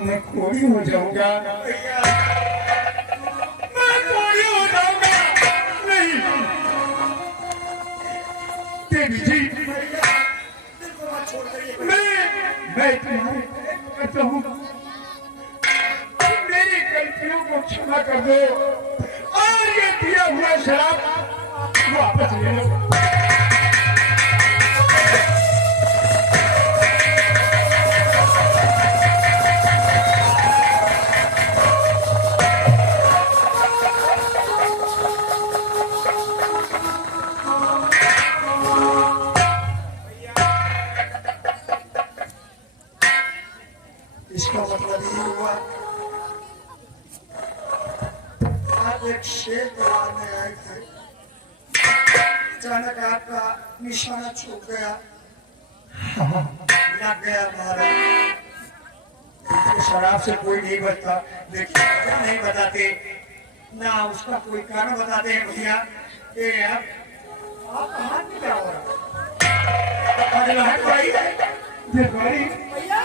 मैं कोड़ी हो जाऊंगा, मैं कोड़ी हो जाऊंगा। नहीं देवी जी, मैं तुम्हारे करता हूँ, मेरी गलतियों को क्षमा कर दो और ये दिया हुआ शराब वापस ले लो। इसका मतलब ये हुआ आप एक शेर को मारने आए थे, अचानक आपका निशाना छूट गया, लग गया मारा। तो शराब से कोई नहीं बचता, लेकिन वजह नहीं बताते ना उसका कोई कारण बताते हैं भैया कि आप हाथ में क्या हो रहा है? भैया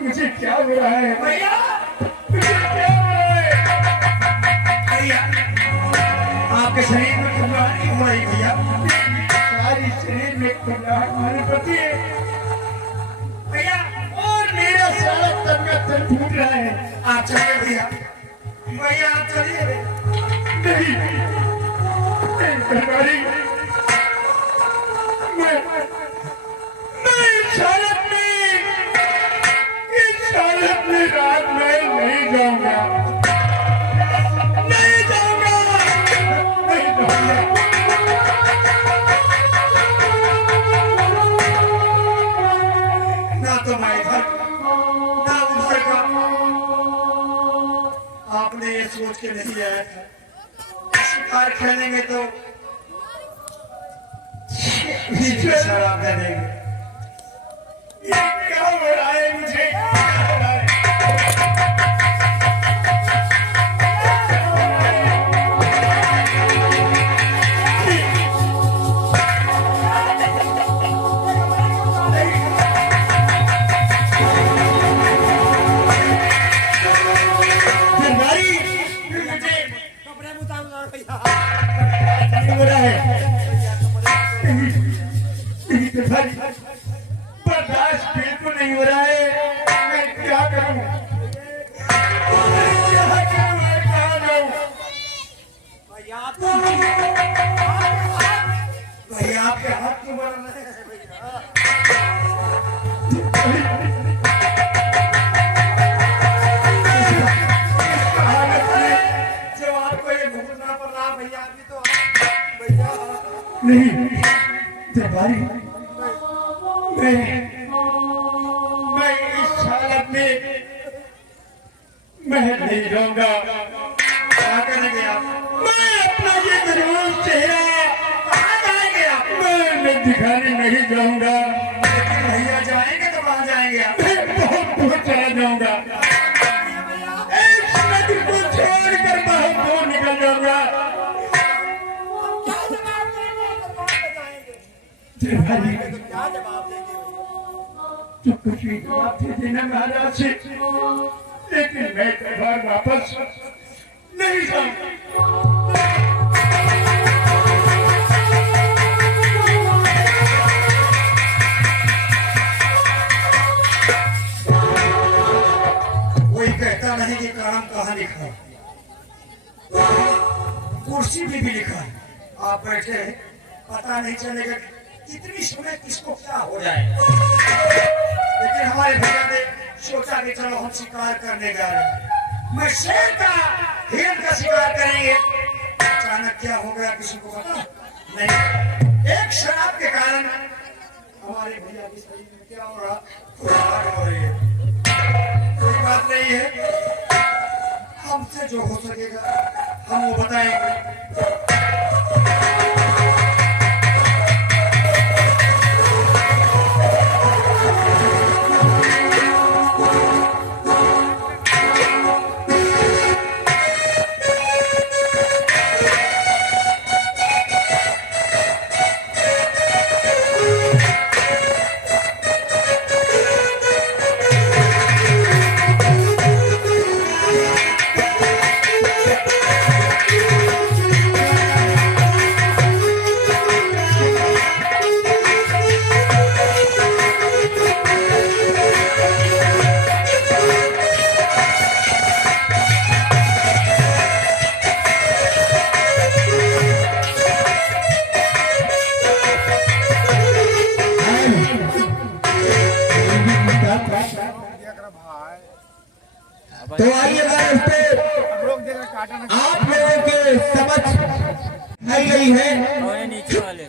मुझे क्या हो रहा है भैया, मुझे क्या हो रहा है भैया? आपके शरीर में खुजलाहट क्यों हो रही भैया? सारी शरीर में खुजलाहट मालूम पड़ती है भैया और मेरा सारा तन का तन फूट रहा है। आप चलिए भैया, भैया आप चलिए। नहीं मैं इस हालत में रात में नहीं जाऊंगा, नहीं जाऊंगा, नहीं जाऊंगा। ना तो मैं इधर ना उधर का, आपने ये सोच के नहीं आया था शिकार खेलेंगे तो शराब दे देंगे। ये क्या हो रहा है? मुझे क्या हो रहा है? बर्दाश्त बिल्कुल नहीं हो रहा है। मैं क्या करूं? भैया आपके हाथ क्यों बन रहे हैं भैया? जब आपको ये घूमना पड़ रहा भैया, अभी तो भैया नहीं दरबारी, मैं इस हालत में मैं नहीं रहूंगा। क्या करेंगे आप? मैं अपना ये जरूर चेहरा कहाँ जाएंगे आप? मैं दिखाने नहीं जाऊंगा। लेकिन भैया जाएंगे तो कहाँ जाएंगे आप? मैं बहुत दूर चला जाऊंगा, इस नदी को छोड़कर बहुत दूर निकल जाऊंगा। दरबारी, क्या जवाब देंगे? तो कुछ भी जवाब दे देना महाराज से, लेकिन मैं दरबार वापस नहीं जाऊंगा। कोई कहता नहीं कि काम कहाँ लिखा है, कुर्सी भी लिखा है। आप बैठे हैं, पता नहीं चलेगा कितनी समय किसको क्या हो जाए। लेकिन हमारे भैया ने सोचा कि चलो हम शिकार करने जा रहे हैं, मैं शेर का हिरण का शिकार करेंगे। अचानक क्या हो गया किसी को पता नहीं। एक शराब के कारण हमारे भैया के शरीर में क्या हो रहा, खुजलाहट हो रही है। कोई बात नहीं है, हमसे जो हो सकेगा हम वो बताएंगे। आप लोगों के समझ आई गई है।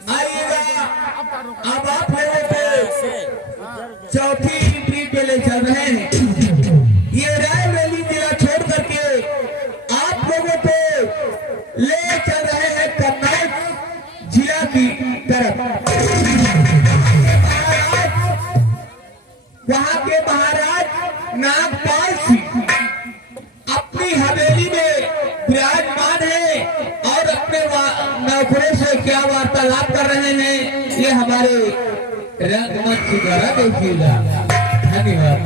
आइएगा, अब आप लोगों को चौथी एंट्री पे ले चल रहे हैं। ये रायबरेली जिला छोड़ करके आप लोगों को ले चल रहे हैं कन्नौज जिला की तरफ। वहां के महाराज नागपाल सिंह अपनी हवेली में विराजमान है और अपने नौकरों से क्या वार्तालाप कर रहे हैं, ये हमारे रंगमंच द्वारा देखिएगा। धन्यवाद।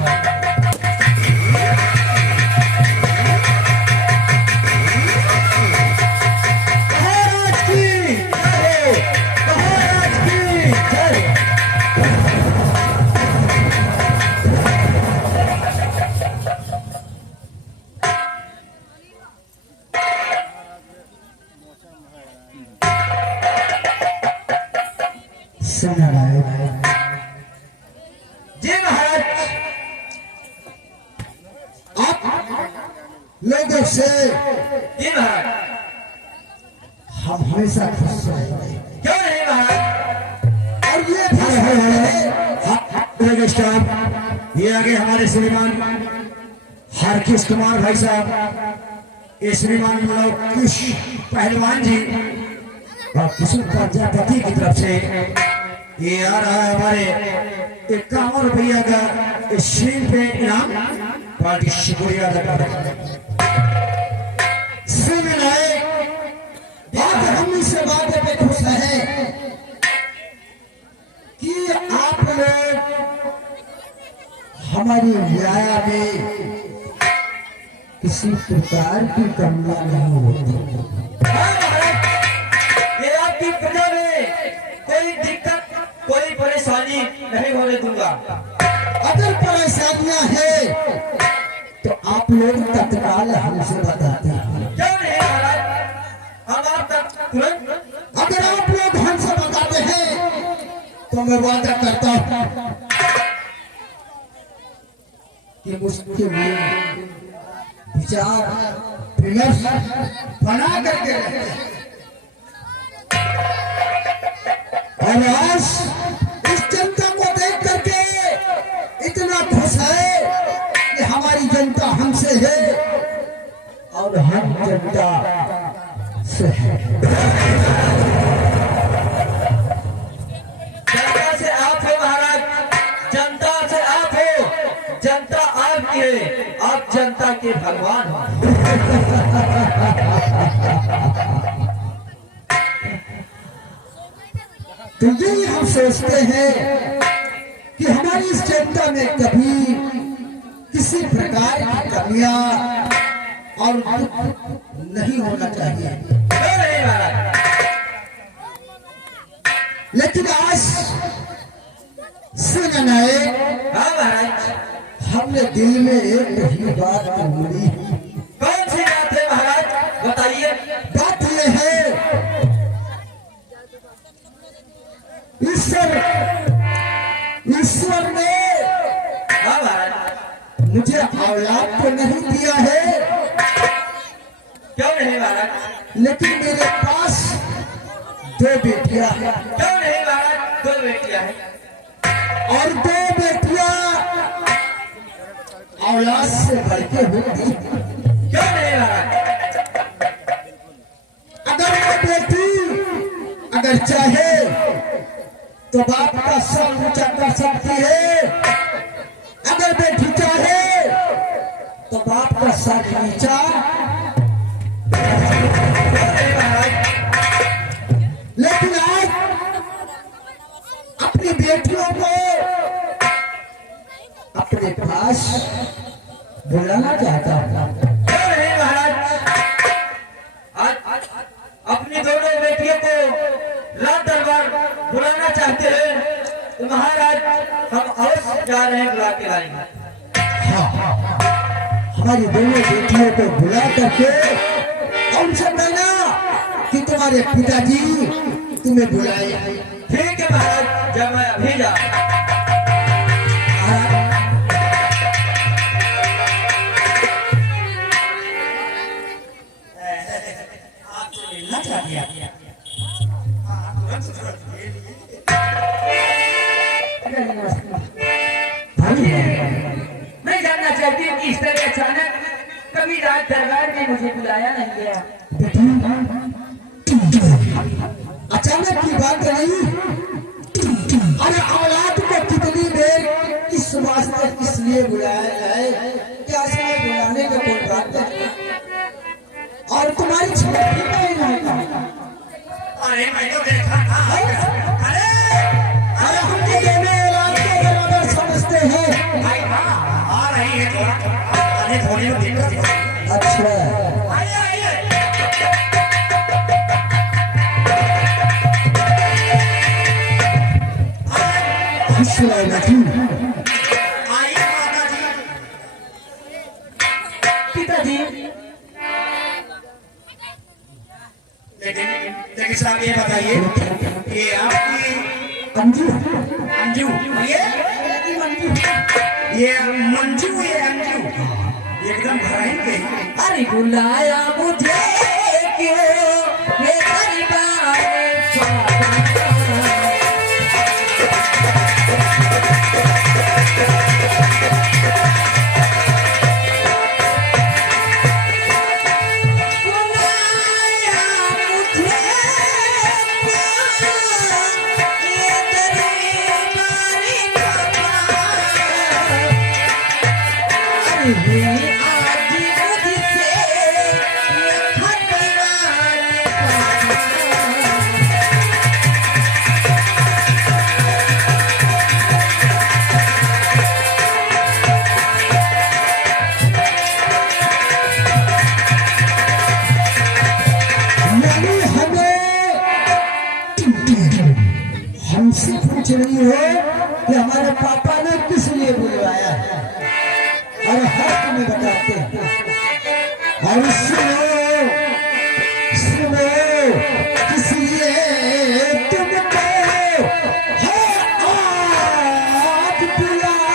जी महाराज, आप लोगों से जी महाराज हम हमेशा खुश रहेंगे। क्यों नहीं महाराज? और ये ये आगे हमारे श्रीमान हरकिश कुमार भाई साहब, ये श्रीमान कुश पहलवान जी और किशोर प्रजापति की तरफ से ये आ रहा है हमारे 51 रुपया का स्क्रीन पे इनाम। पार्टी शुक्रिया अदा कर रहे हैं। हम इससे बात पे खुश है कि आप लोग हमारी रियाया में किसी प्रकार की कमियां नहीं होती। आपकी प्रजा में कोई दिक्कत, कोई परेशानी नहीं होने दूंगा। अगर परेशानियां हैं तो आप लोग तत्काल हमसे बताते हैं। क्यों नहीं महाराज? हम आप तक तुरंत, अगर आप लोग हमसे बताते हैं तो मैं वादा करता हूं कि मुझके लिए विचार विमर्श बना करके रहते हैं। और आज इस जनता को देख करके इतना खुश है कि हमारी जनता हमसे है और हम जनता से है। जनता से आप हो महाराज, जनता से आप हो, जनता आपकी है, आप जनता के भगवान हो। तो यही हम सोचते हैं कि हमारी इस जनता में कभी किसी प्रकार की कमियां और नहीं होना चाहिए। लेकिन आज से नायक हमने दिल में एक ही बात बोली। कौन सी बात है महाराज? बताइए। बात यह है, ईश्वर ने मुझे औलाद तो नहीं दिया है। क्यों नहीं महाराज? लेकिन मेरे पास 2 बेटियां हैं। क्यों नहीं महाराज? 2 बेटियां हैं और 2 बेटियां औलाद से बढ़ के होती। क्यों नहीं महाराज? अगर वो बेटी अगर चाहे तो बाप का सर ऊंचा कर सकती है, अगर बेटी चाहे तो बाप का सर नीचा। लेकिन आज अपनी बेटियों को अपने पास बुलाना चाहता हूँ। नहीं महाराज, आज अपनी दोनों बेटियों को रात दरबार बुलाना चाहते हैं तो महाराज हम अवश्य जा रहे हैं, बुला के लाएंगे। हाँ, हमारी दोनों बेटियों को बुला करके उनसे कहना कि तुम्हारे पिताजी तुम्हें बुलाए। ठीक है महाराज, जब मैं अभी जा। बता दिया। हाँ, तुरंत तुरंत ये मैं जानना चाहती हूँ कि इस तरह अचानक कभी रात दरबार में मुझे बुलाया नहीं गया। अचानक की बात नहीं। अरे औलाद को कितनी देर इस वास्ते इसलिए बुलाया है क्या इसमें बुलाने का कोई बात नहीं। और तुम्हारी छोटी बहन है। अरे मैं तो देखा था। अरे हम तो दोनों औलाद को बराबर समझते हैं। भाई हाँ आ रही है थोड़ा अरे थोड़ी तो दिक्कत है। अच्छा आइए आइए नहीं आइए माता जी। पिताजी लेकिन साहब ये बताइए कि आपकी अंजू अंजू ये मंजू ये अंजू एकदम घर ही गई। अरे बुलाया मुझे क्यों ये दरबार हमसे पूछ रही हो कि हमारे पापा ने किस लिए बुलवाया है और हर तुम्हें बताते हैं। और सुनो सुनो किस लिए तुमको है आज बुलाया।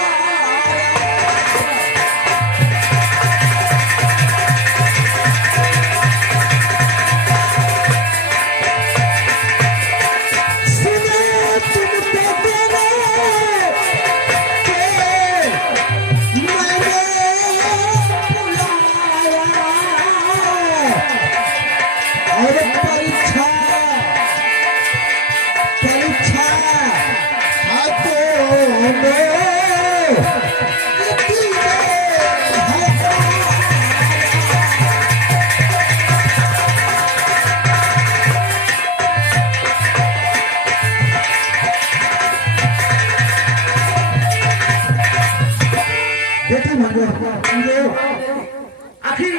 आखिर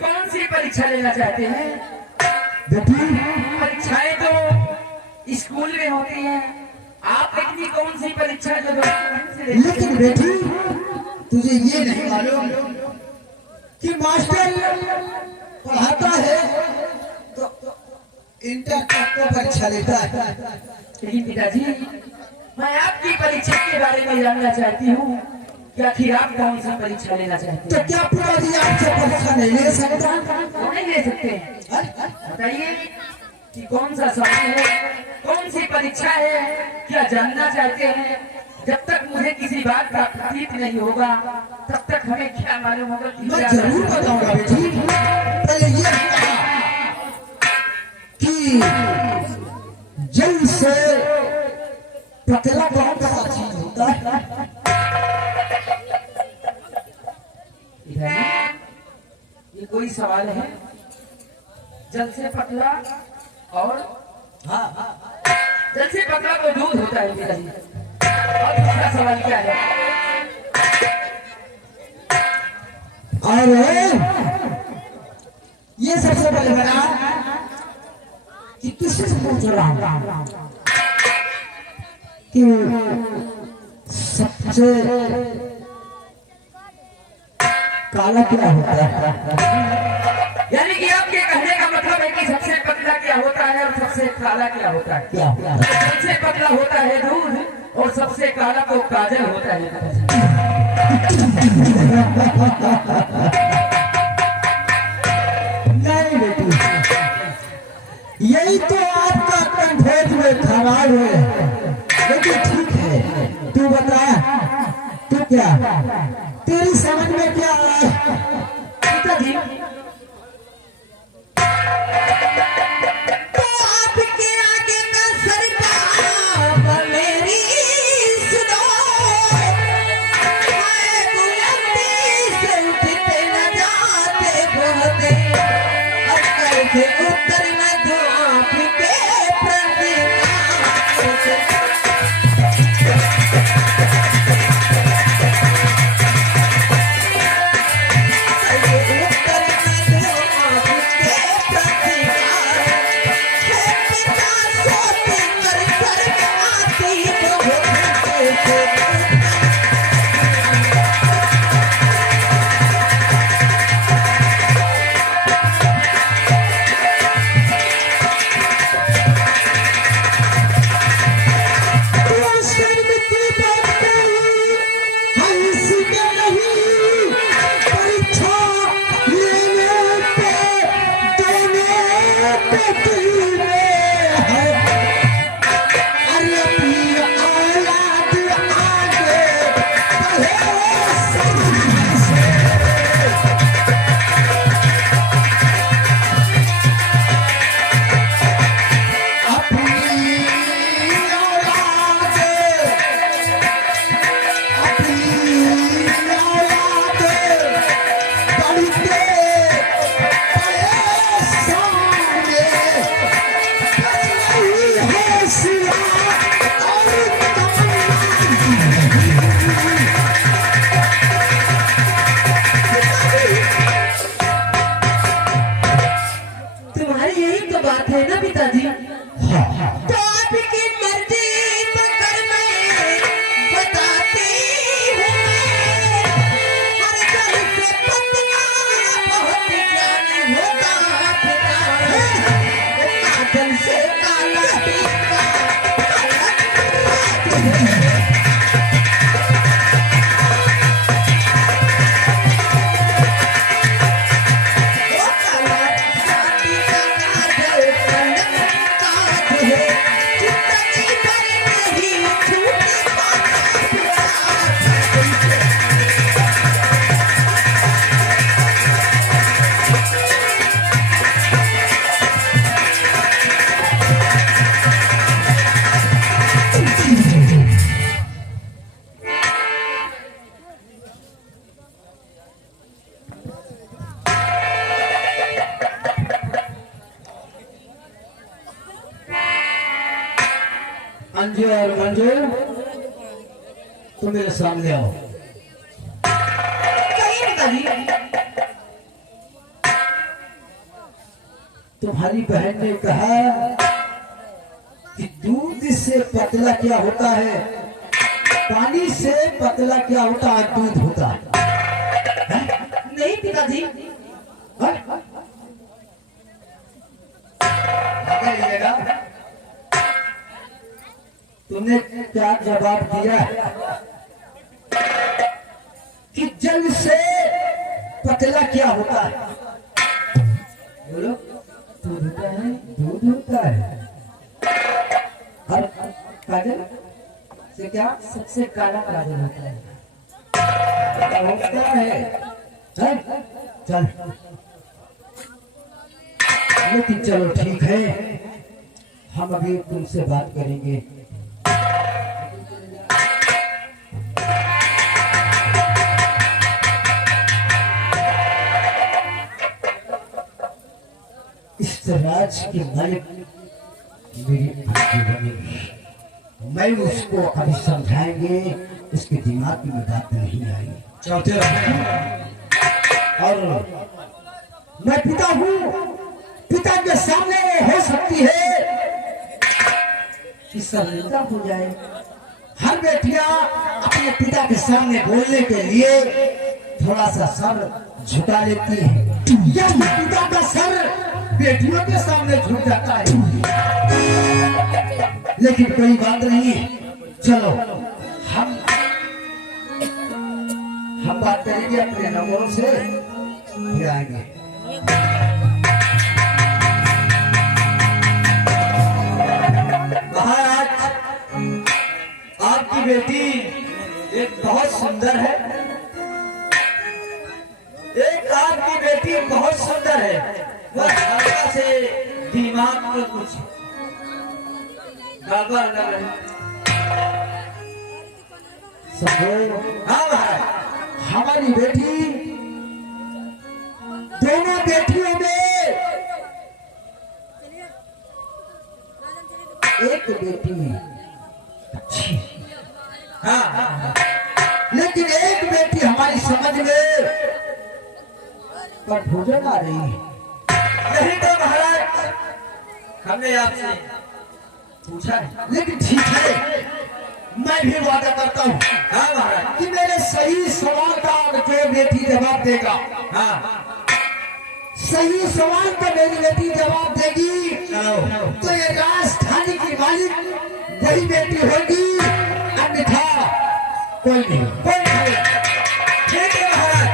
कौन सी परीक्षा लेना चाहते हैं? बेटी परीक्षाएं तो स्कूल में होती हैं। आप इतनी कौन सी परीक्षा जो लेकिन बेटी तुझे ये नहीं मालूम कि मास्टर पढ़ाता है तो इंटर तक को परीक्षा लेता है। लेकिन पिताजी मैं आपकी परीक्षा के बारे में जानना चाहती हूँ कि आखिर आप कौन सी परीक्षा लेना चाहते तो हैं? क्या पिताजी आपसे परीक्षा नहीं ले सकता? क्यों नहीं ले सकते? बताइए कि कौन सा सवाल है, कौन सी परीक्षा है, क्या जानना चाहते हैं? जब तक मुझे किसी बात का प्रतीत नहीं होगा तब तक हमें क्या मालूम होगा कि मैं क्या जरूर बताऊंगा बेटी। पहले ये कहा कि जल से पतला कौन सा चीज होता है? ये कोई सवाल है? जल से पतला और जल से पतला तो दूध होता है पिताजी। और दूसरा सवाल क्या है? और ये सबसे पहले बना कि किसी से पूछ रहा हूं कि सबसे काला क्या होता है? यानी कि आपके कहने का मतलब है कि सबसे पतला क्या होता है और सबसे काला क्या होता है? क्या सबसे पतला होता है दूध और सबसे काला तो काजल होता है। नहीं बेटी यही तो आपका कंठोज में खराब है, लेकिन ठीक है। तू बता, तू क्या, तेरी समझ में क्या आया? पिताजी तो आपके आगे का सरकार मेरी सुनो, मैं बुलंदी से उठते न जाते बोलते, अक्कल से उत्तर न दो आपके प्रतिमा से। तुम्हारी यही तो बात है ना पिताजी। तो आपकी मर्जी तो कर मैं बताती हूँ, हर घर से पतिया बहुत ज्ञानी होता पिता, काजल से काला टीका अंजू और मंजू, तुम मेरे सामने आओ। कहिए पिताजी। तुम्हारी बहन ने कहा कि दूध से पतला क्या होता है, पानी से पतला क्या होता है, दूध होता है। नहीं पिताजी, हाँ? तुमने क्या जवाब दिया कि जल से पतला क्या होता है? बोलो, दूध होता है, दूध होता है। और काजल से क्या? सबसे काला काजल होता है। होता है, हैं? चल, लेकिन चलो ठीक है, हम अभी तुमसे बात करेंगे। इस राज की मालिक मेरी आंखें बनी, मैं उसको अभी समझाएंगे, उसके दिमाग में बात नहीं आई। चलते रहो। और मैं पिता हूँ, पिता के सामने हो सकती है कि शर्मिंदा हो जाए। हर बेटियां अपने पिता के सामने बोलने के लिए थोड़ा सा सर झुका लेती है, या पिता का सर बेटियों के सामने झुक जाता है। लेकिन कोई बात नहीं, चलो हम बात करेंगे अपने नंबरों से, फिर आएंगे। सुंदर है, एक आपकी बेटी बहुत सुंदर है, वह हल्का से दिमाग में कुछ गड़बड़ लग रही है। हाँ महाराज, हमारी बेटी दोनों बेटियों में एक बेटी अच्छी, हाँ, लेकिन एक बेटी हमारी समझ में कंफ्यूजन आ रही है। नहीं तो महाराज हमने आपसे पूछा है। लेकिन ठीक है, मैं भी वादा करता हूँ हाँ महाराज, कि मेरे सही सवाल का जो बेटी जवाब देगा, हाँ सही सवाल का मेरी बेटी जवाब देगी, तो ये राजधानी की मालिक वही बेटी होगी, अन्यथा कोई नहीं। कोई नहीं। ठीक है महाराज,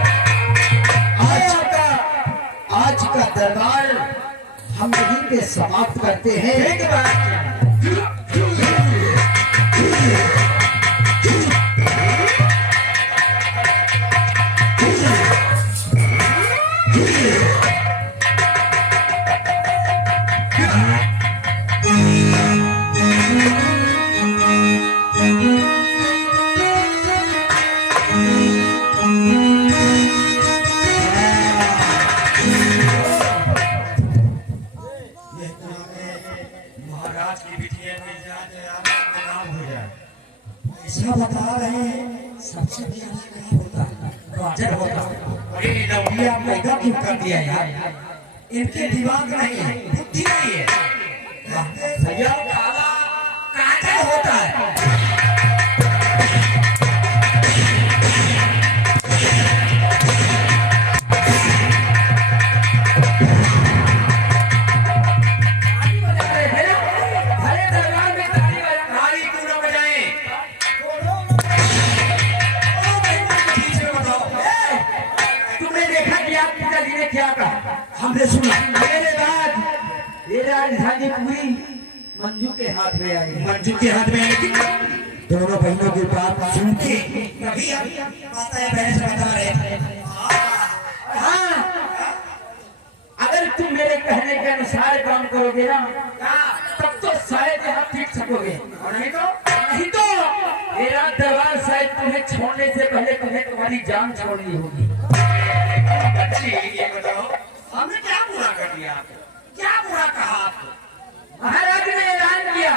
आज का दरबार हम यहीं पे समाप्त करते हैं। ठीक है महाराज। महाराज की बिटिया मिल जाए तो आपका नाम हो जाए। ऐसा बता रहे हैं सबसे पहले क्या होता है, गाजर होता है। अरे लौटिया पैदा क्यों कर दिया यार, इनके दिमाग नहीं है, बुद्धि नहीं है। भैया काला गाजर होता है। हमने सुना मेरे बाद ये राजधानी पूरी मंजू के हाथ में आई। मंजू के हाथ में आएगी। दोनों बहनों की बात सुन के कभी माता या बहन से बता रहे थे। हाँ, अगर तुम मेरे कहने के अनुसार काम करोगे ना, तब तो शायद यहाँ टिक सकोगे, और नहीं तो मेरा दरबार शायद तुम्हें छोड़ने से पहले तुम्हें तुम्हारी जान छोड़नी होगी। बच्ची ये बताओ, हमने क्या बुरा कर दिया, क्या बुरा कहा आपको? महाराज ने ऐलान किया,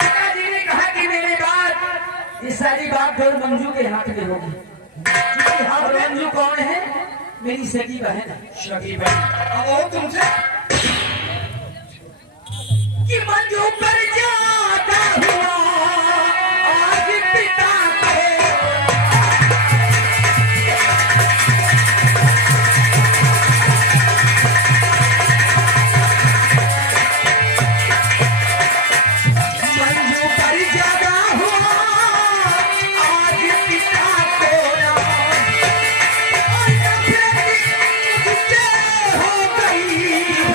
पिताजी ने कहा कि मेरे बाद ये सारी बात और मंजू के हाथ में होगी। और मंजू कौन है? मेरी सगी बहन है। सगी बहन, अब वो तुमसे कि मंजू पर जाता हुआ आज पिता के मंजू पर जाता हुआ आज पिता को और नफरत मुझसे हो गई।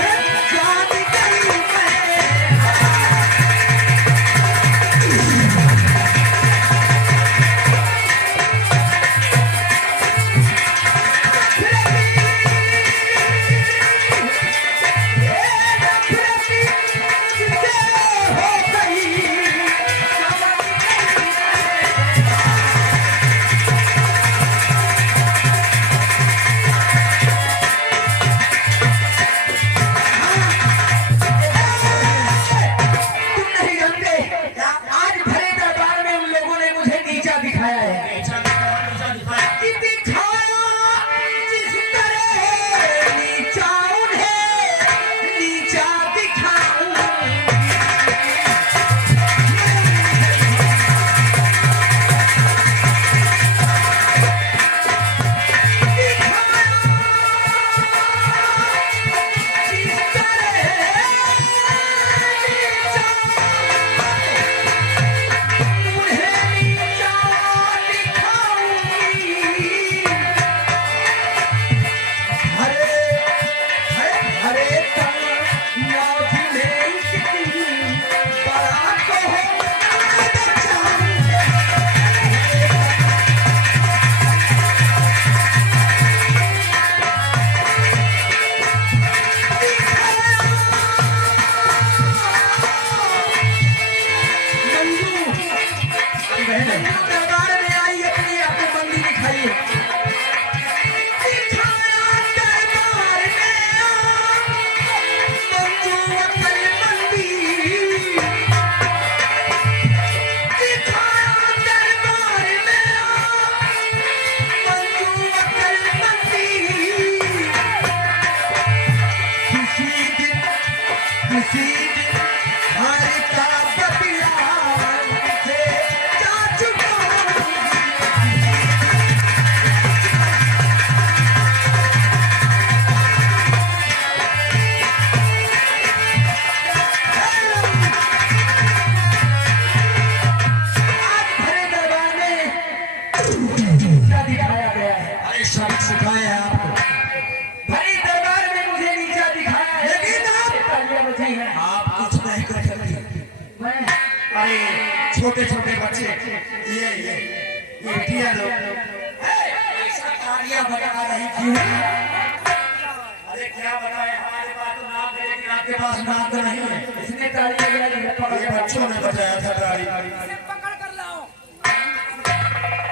किसी हार का बदला से जा चुका हूँ। आज भरे दरबार में क्या दिखाया गया है? अरे सबक सिखाया है आपको। भरे दरबार में मुझे नीचा दिखाया है, लेकिन आप तालियां बजाई हैं। आप कुछ नहीं कर सकते। मैं अरे छोटे छोटे बच्चे ये बेटियां लोग ऐसा तालियां बजा रही क्यों? अरे क्या बताए, हमारे पास तो नाम है लेकिन आपके पास नाम तो नहीं है। इसने तालियां बजाई है, पकड़ ये के बच्चों ने बजाया था ताली।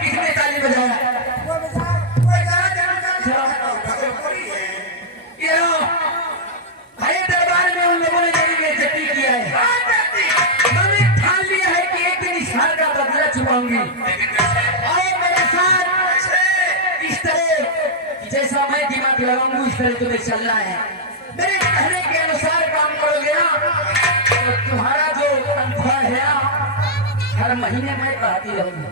किसने ताली बजाया? ये लो, भरे दरबार में उन लोगों ने मेरी बेइज्जती किया है। मैंने ठान लिया है कि एक दिन इस हार का बदला चुकाऊंगी और मेरे साथ इस तरह जैसा मैं दिमाग लगाऊंगी इस तरह तुम्हें चलना है। मेरे कहने के अनुसार काम करोगे ना तो तुम्हारा जो तनख्वाह है ना हर महीने मैं बढ़ाती रहूंगी।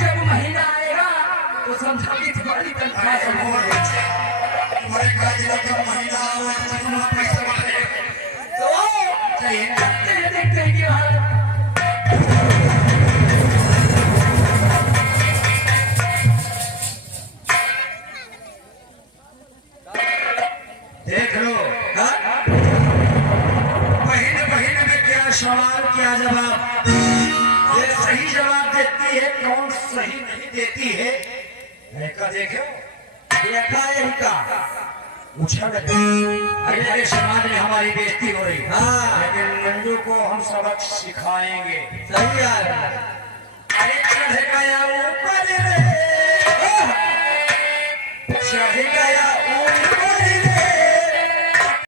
जब महीना आएगा तो समझो कि तुम्हारी तनख्वाह तुम्हारे काज का महीना आवे तो तुम्हारा पैसा बढ़ेगा। तो चाहिए देखते हैं कि वहाँ देख लो। बहन बहन में क्या सवाल क्या जवाब, ये सही जवाब देती है कौन सही नहीं देती है। देखा देखो देखा यही का उछल अगले समाज में हमारी बेइज्जती हो रही। हाँ। लेकिन मंडू को हम सबक सिखाएंगे। सही है। अरे चढ़ गया ऊपर रे, चढ़ गया ऊपर